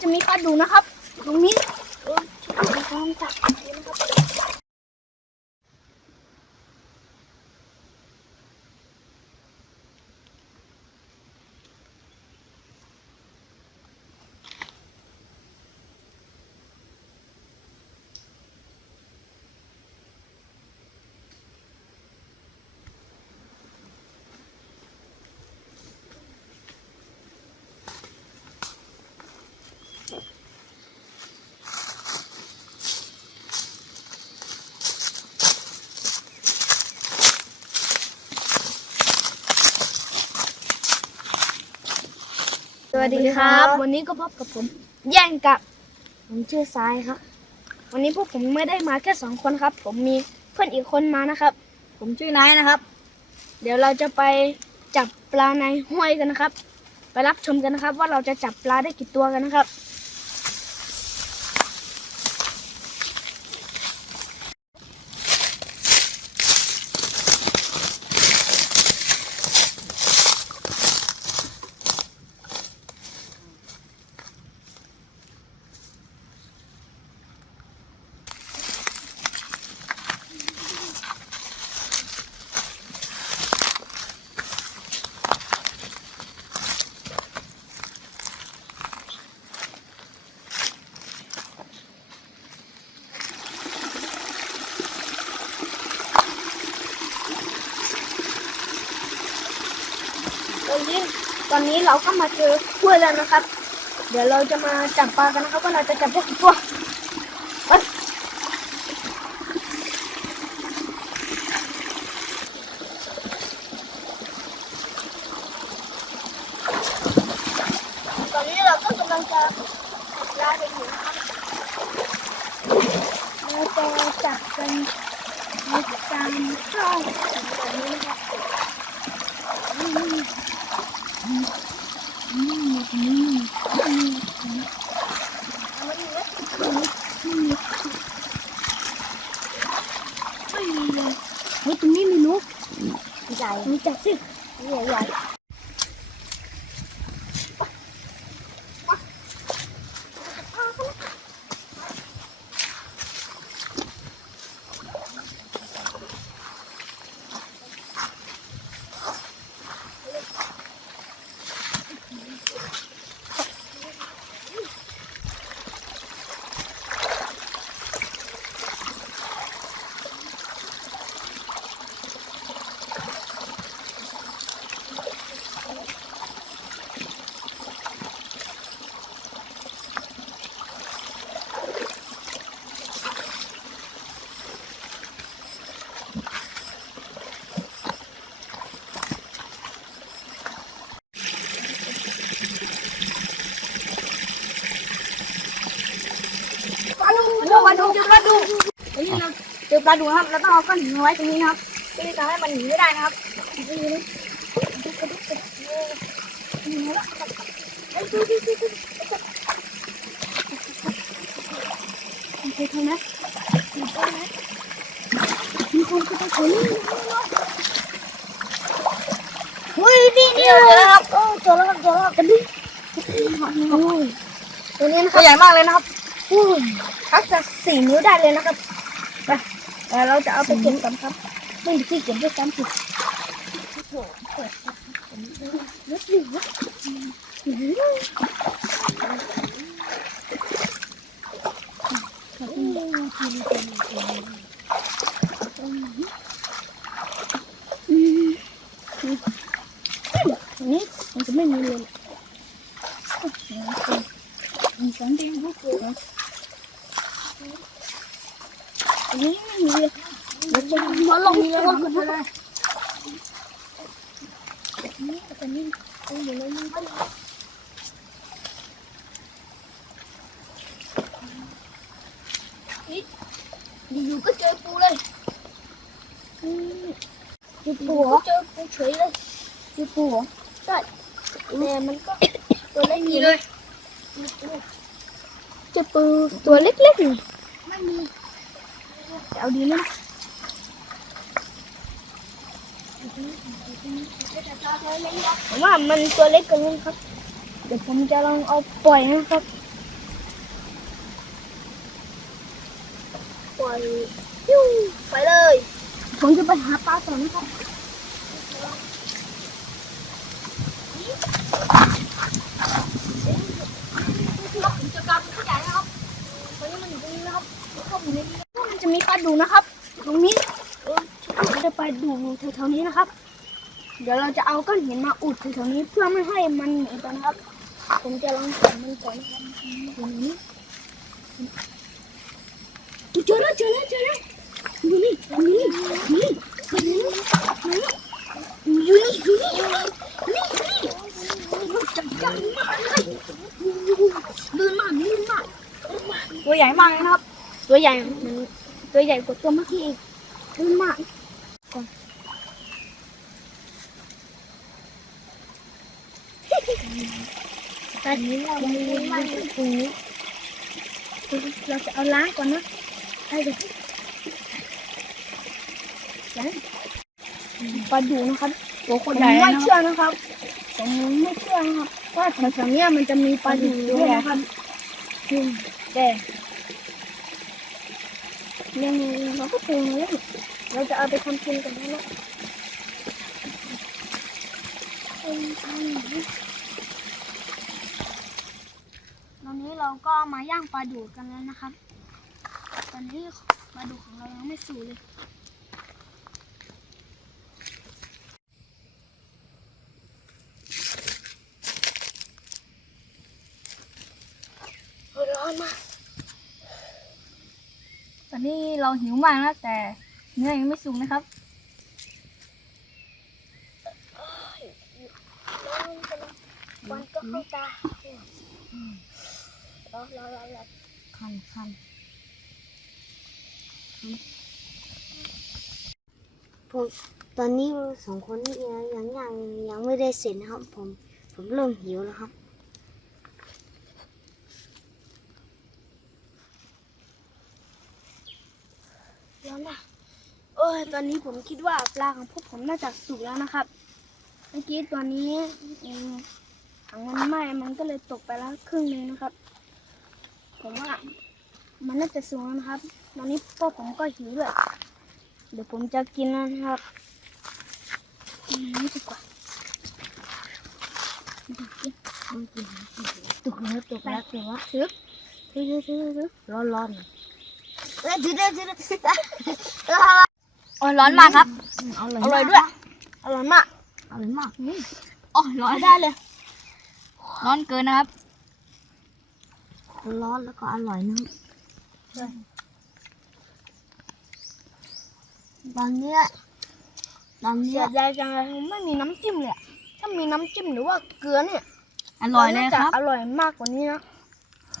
จะมีปลาดุกนะครับ ตรงนี้เออช่วยกันจับนะครับ วัสดีครับ วันนี้ก็พบกับผมแย่งกับ ผมชื่อซ้ายครับ วันนี้พวกผมไม่ได้มาแค่สองคนครับ ผมมีเพื่อนอีกคนมานะครับ ผมชื่อนายนะครับ เดี๋ยวเราจะไปจับปลาในห้วยกันนะครับ ไปรับชมกันนะครับ ว่าเราจะจับปลาได้กี่ตัวกันนะครับ ตอนนี้ ตอนนี้เราก็มาเจอห้วยแล้วนะครับ เดี๋ยวเราจะมาจับปลากันนะครับว่าเราจะจับได้กี่ตัวตอนนี้เราก็กำลังจะจับปลากันอยู่นะครับเราจะจับกันในตามช่องแบบนี้นะครับ ไม่มีเลยเฮ้ยตรงนี้มีนกใหญ่มีแต่สิใหญ่ใหญ่ปลาดุกปลาดุกเจอปลาดุกตรงนี้เรา เจอปลาดุกครับ เราต้องเอาก้อนหินมาไว้ตรงนี้นะครับเพื่อที่จะให้มันหนีไม่ได้นะครับนี่นะดุกกระดุกกระดุกเออหนีแล้วครับเอ้ยดูดูดูดูโอเคทำนะมีต้นนะมีคนก็ต้องคนนี้เฮ้ยนี่นี่เจอแล้วครับโอ้เจอแล้วครับเจอแล้วครับกันดิโอ้ยตัวนี้นะครับตัวใหญ่มากเลยนะครับอุ้ยทักจะสี่นิ้วได้เลยนะครับไป แต่เราจะเอาไปเก็บกันครับไม่มีที่เก็บด้วยซ้ำสิโอ้โหเปิดรถอยู่นะนี่มันจะไม่มีเลยมีสองเด้งลูกเลย อันนี้ไม่มีเลยเยวจะมาลงตัวกันนะนี่แต่นี่ต้องอยู่นนี้บ้างอยู่ก็เจอปูเลยอปูเหรอเจอปูเฉยเลยอปูใช่แต่มันก็ตัวเล็กเลยเจอปูตัวเล็กๆไม่มี จะเอาดีไหมนะผมว่ามันตัวเล็กกว่นี้ครับ เดี๋ยวผมจะลองเอาปล่อยนะครับปล่อยยิ้วไปเลย ผมจะไปหาปลาต่อนะครับผมจะกลายเป็นผู้นะครับตอนนี้มันอยู่ตรงนี้นะครับเข้าอยู่ใน จะมีปลาดูนะครับ ตรงนี้เออผมจะไปดูแถวๆนี้นะครับ เดี๋ยวเราจะเอาก้อนหินมาอุดแถวๆนี้เพื่อไม่ให้มันหนีไปนะครับ ผมจะลองจับมันก่อนนะครับอยู่ในนี้เจอแล้วเจอแล้วเจอแล้วอยู่นี่อยู่นี่อยู่นี่อยู่นี่อยู่นี่อยู่นี่อยู่นี่นี่นี่จับจับมาเลยลื่นมากลื่นมากลื่นมากตัวใหญ่มากนะครับ ตัวใหญ่ ตัวใหญ่กว่าตัวเมื่อกี้อีกลื่นมากตอนนี้เราไม่ได้มาที่ตรงนี้เราจะเอาล้างก่อนนะไปเลยล้างปลาดูนะครับตัวคนใหญ่ไม่เชื่อนะครับผมไม่เชื่อนะครับว่าแถวๆเนี้ยมันจะมีปลาดูด้วยนะครับจริงแต่ ยังไงเราก็ปรุงแล้วเราจะเอาไปทำกินกันนะเป็นทางไหนตอนนี้เราก็มาย่างปลาดูกันแล้วนะครับ ตอนนี้ปลาดูของเรายังไม่สุกเลยร้อนมากต อนนี้เราหิวมากนะแต่เนื้อยังไม่สุกนะครับมันก็เข้าตารอร้อร้อนร้อนคันคันผมตอนนี้สองคนยังยังยังยังไม่ได้เสร็จนะครับ ผมผมเริ่มหิวแล้วครับ ร้อนอะเอ้ยตอนนี้ผมคิดว่าปลาของพวกผมน่าจะสุกแล้วนะครับ เมื่อกี้ตอนนี้ถังมันไหม้มันก็เลยตกไปแล้วครึ่งหนึงนะครับ ผมว่ามันน่าจะสุกแล้วนะครับ ตอนนี้พวกผมก็หิวด้วยเดี๋ยวผมจะกินนะครับนี่ดีกว่าตกแล้วตกแล้วแต่ว่าถือถือถือถือถือร้อนร้อน โอ้ยร้อนมากครับออร่อยด้วย อร่อยมาก อร่อยมากอ๋อร้อนได้เลย ร้อนเกินนะครับ ร้อนแล้วก็อร่อยนะครับตอนเนี้ยตอนเสีเนี้ยยดายจังเลยไม่มีน้ำจิ้มเลยอะถ้ามีน้ำจิ้มหรือว่าเกลือเนี่ย อร่อยเลยน่าจะครับ อร่อยมากกว่านี้นะ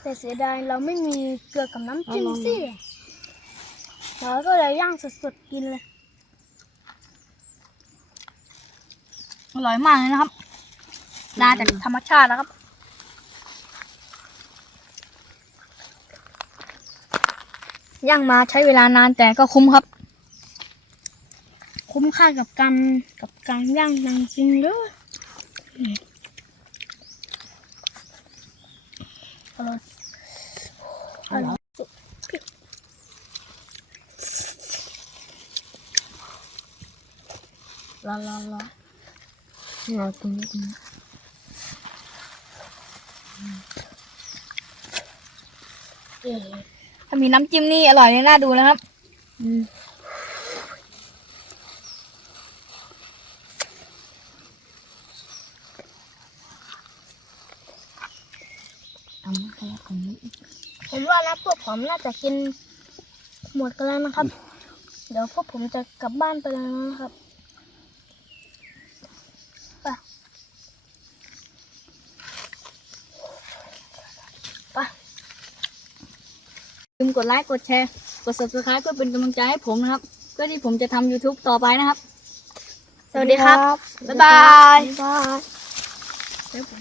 แต่เสียดายเราไม่มีเกลือกับน้ำจิ้มอ ร่อยสิเราก็เลยย่างสดๆกินเลย อร่อยมากเลยนะครับนาจากธรรมชาตินะครับ ย่างมาใช้เวลานานแต่ก็คุ้มครับ คุ้มค่ากับการกับการย่างจริงๆเลยอืมอร่อยอร่อย ร้อนร้อนร้อนเราตรงนี้ตรงนี้ถ้ามีน้ำจิ้มนี่อร่อยเลยน่าดูนะครับอืมเอามาขยับตรงนี้ผมว่านะพวกผมน่าจะกินหมดกันแล้วนะครับ เดี๋ยวพวกผมจะกลับบ้านไปแล้วนะครับไปไป ลืมกดไลค์กดแชร์กด subscribe เพื่อเป็นกำลังใจให้ผมนะครับเพื่อที่ผมจะทำ YouTube ต่อไปนะครับ สวัสดีครับ บ๊ายบาย บ๊ายบายเดี๋ยวผม